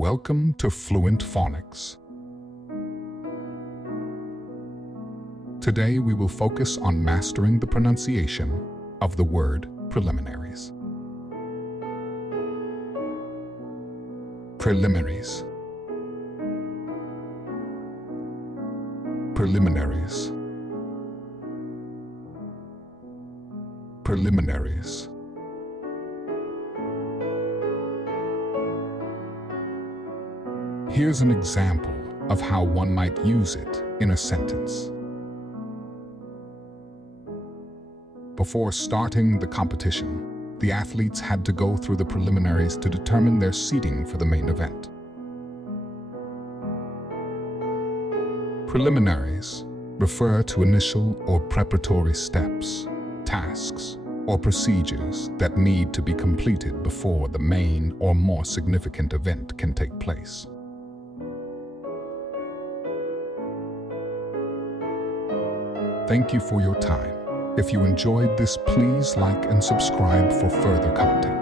Welcome to Fluent Phonics. Today we will focus on mastering the pronunciation of the word preliminaries. Preliminaries. Preliminaries. Preliminaries. Here's an example of how one might use it in a sentence. Before starting the competition, the athletes had to go through the preliminaries to determine their seeding for the main event. Preliminaries refer to initial or preparatory steps, tasks, or procedures that need to be completed before the main or more significant event can take place. Thank you for your time. If you enjoyed this, please like and subscribe for further content.